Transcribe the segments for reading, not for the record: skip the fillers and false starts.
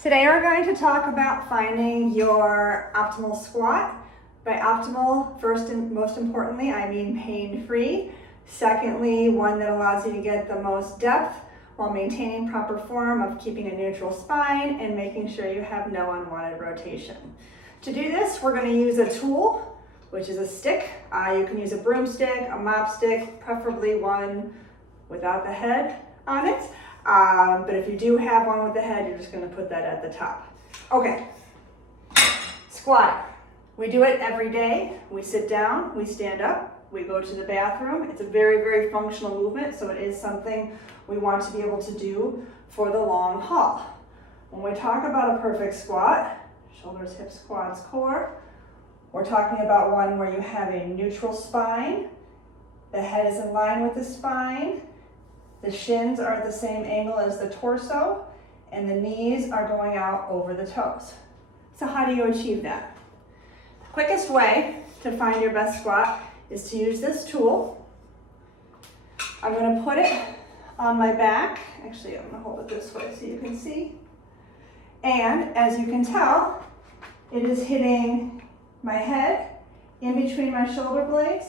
Today we're going to talk about finding your optimal squat. By optimal, first and most importantly, I mean pain-free. Secondly, one that allows you to get the most depth while maintaining proper form of keeping a neutral spine and making sure you have no unwanted rotation. To do this, we're going to use a tool, which is a stick. You can use a broomstick, a mop stick, preferably one without the head on it. But if you do have one with the head, you're just going to put that at the top. Okay, squat. We do it every day. We sit down, we stand up, we go to the bathroom. It's a very, very functional movement, so it is something we want to be able to do for the long haul. When we talk about a perfect squat, shoulders, hips, quads, core, we're talking about one where you have a neutral spine, the head is in line with the spine, the shins are at the same angle as the torso, and the knees are going out over the toes. So how do you achieve that? The quickest way to find your best squat is to use this tool. I'm going to put it on my back. Actually, I'm going to hold it this way so you can see. And as you can tell, it is hitting my head in between my shoulder blades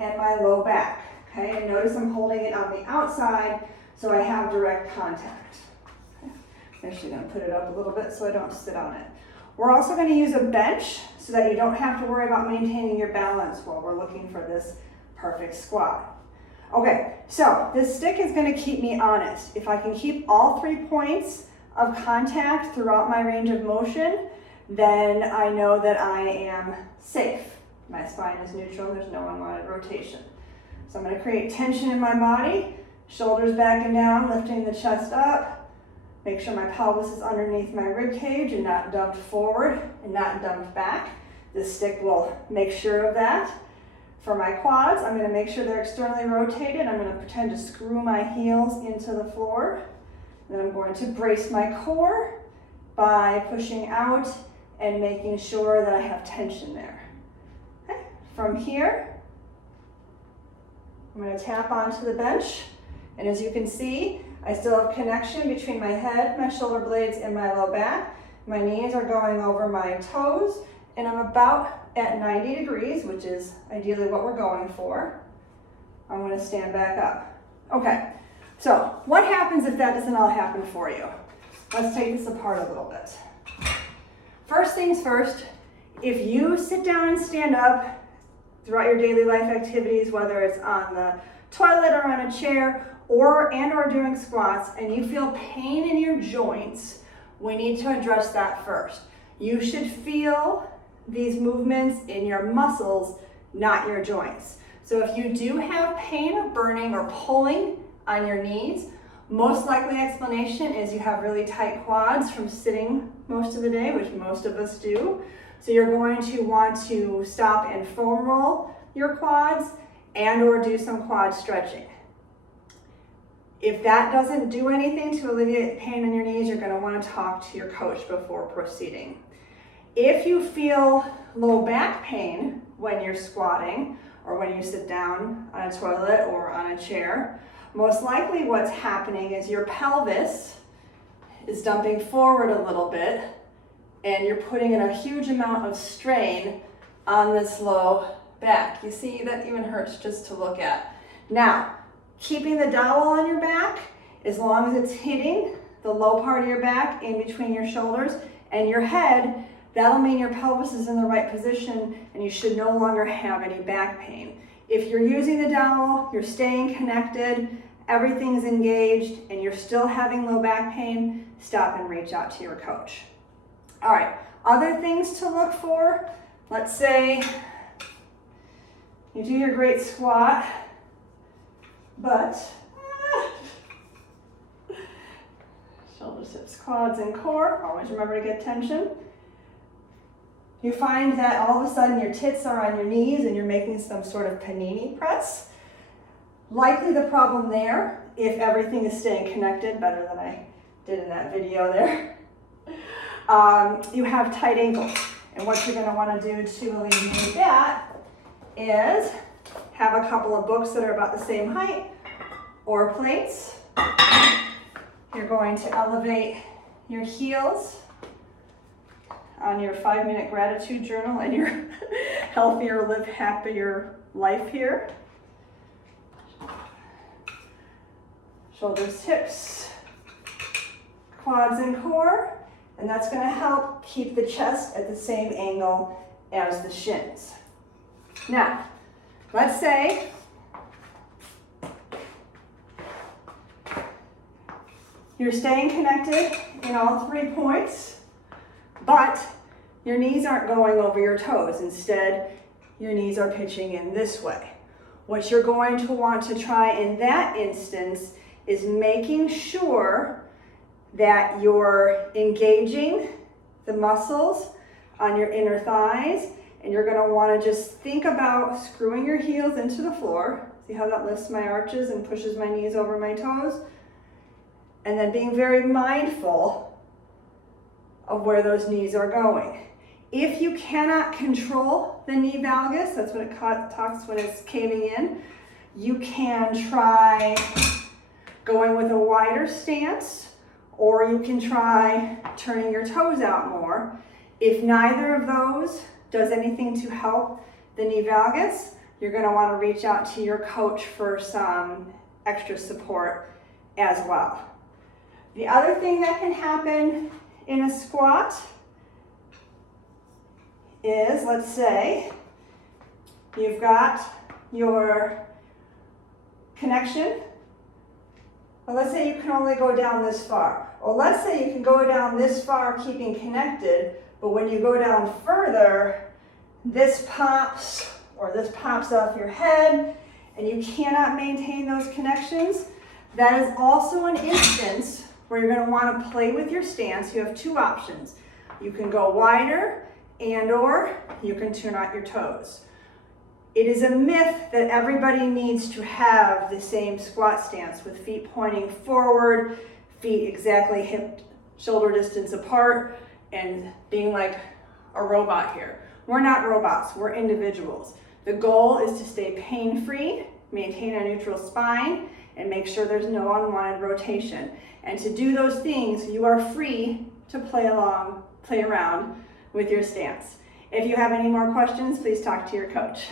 and my low back. Okay, and notice I'm holding it on the outside so I have direct contact. Okay. I'm actually going to put it up a little bit so I don't sit on it. We're also going to use a bench so that you don't have to worry about maintaining your balance while we're looking for this perfect squat. Okay, so this stick is going to keep me honest. If I can keep all 3 points of contact throughout my range of motion, then I know that I am safe. My spine is neutral, there's no unwanted rotation. So I'm going to create tension in my body, shoulders back and down, lifting the chest up. Make sure my pelvis is underneath my rib cage and not dumped forward and not dumped back. This stick will make sure of that. For my quads, I'm going to make sure they're externally rotated. I'm going to pretend to screw my heels into the floor. Then I'm going to brace my core by pushing out and making sure that I have tension there. Okay. From here, I'm going to tap onto the bench, and as you can see, I still have connection between my head, my shoulder blades, and my low back. My knees are going over my toes, and I'm about at 90 degrees, which is ideally what we're going for. I'm going to stand back up. Okay, so what happens if that doesn't all happen for you? Let's take this apart a little bit. First things first, if you sit down and stand up throughout your daily life activities, whether it's on the toilet or on a chair or doing squats, and you feel pain in your joints, we need to address that first. You should feel these movements in your muscles, not your joints. So if you do have pain or burning or pulling on your knees, most likely explanation is you have really tight quads from sitting most of the day, which most of us do. So you're going to want to stop and foam roll your quads and or do some quad stretching. If that doesn't do anything to alleviate pain in your knees, you're going to want to talk to your coach before proceeding. If you feel low back pain when you're squatting or when you sit down on a toilet or on a chair, most likely what's happening is your pelvis is dumping forward a little bit and you're putting in a huge amount of strain on this low back. You see, that even hurts just to look at. Now, keeping the dowel on your back, as long as it's hitting the low part of your back in between your shoulders and your head, that'll mean your pelvis is in the right position and you should no longer have any back pain. If you're using the dowel, you're staying connected, everything's engaged, and you're still having low back pain, stop and reach out to your coach. All right, other things to look for. Let's say you do your great squat, but shoulders, hips, quads, and core. Always remember to get tension. You find that all of a sudden your tits are on your knees and you're making some sort of panini press. Likely the problem there, if everything is staying connected, better than I did in that video there, you have tight ankles. And what you're going to want to do to alleviate that is have a couple of books that are about the same height or plates. You're going to elevate your heels on your 5-minute gratitude journal and your healthier, live happier life here. Shoulders, hips, quads and core, and that's going to help keep the chest at the same angle as the shins. Now, let's say you're staying connected in all 3 points, but your knees aren't going over your toes. Instead, your knees are pitching in this way. What you're going to want to try in that instance is making sure that you're engaging the muscles on your inner thighs, and you're going to want to just think about screwing your heels into the floor. See how that lifts my arches and pushes my knees over my toes? And then being very mindful of where those knees are going. If you cannot control the knee valgus, that's what it talks when it's caving in, you can try going with a wider stance, or you can try turning your toes out more. If neither of those does anything to help the knee valgus, you're going to want to reach out to your coach for some extra support as well. The other thing that can happen in a squat is, let's say, you've got your connection, but let's say you can only go down this far. Or let's say you can go down this far keeping connected, but when you go down further, this pops or this pops off your head and you cannot maintain those connections. That is also an instance where you're going to want to play with your stance. You have 2 options. You can go wider and/or you can turn out your toes. It is a myth that everybody needs to have the same squat stance with feet pointing forward, feet exactly hip shoulder distance apart, and being like a robot here. We're not robots, we're individuals. The goal is to stay pain-free, maintain a neutral spine, and make sure there's no unwanted rotation. And to do those things, you are free to play around with your stance. If you have any more questions, please talk to your coach.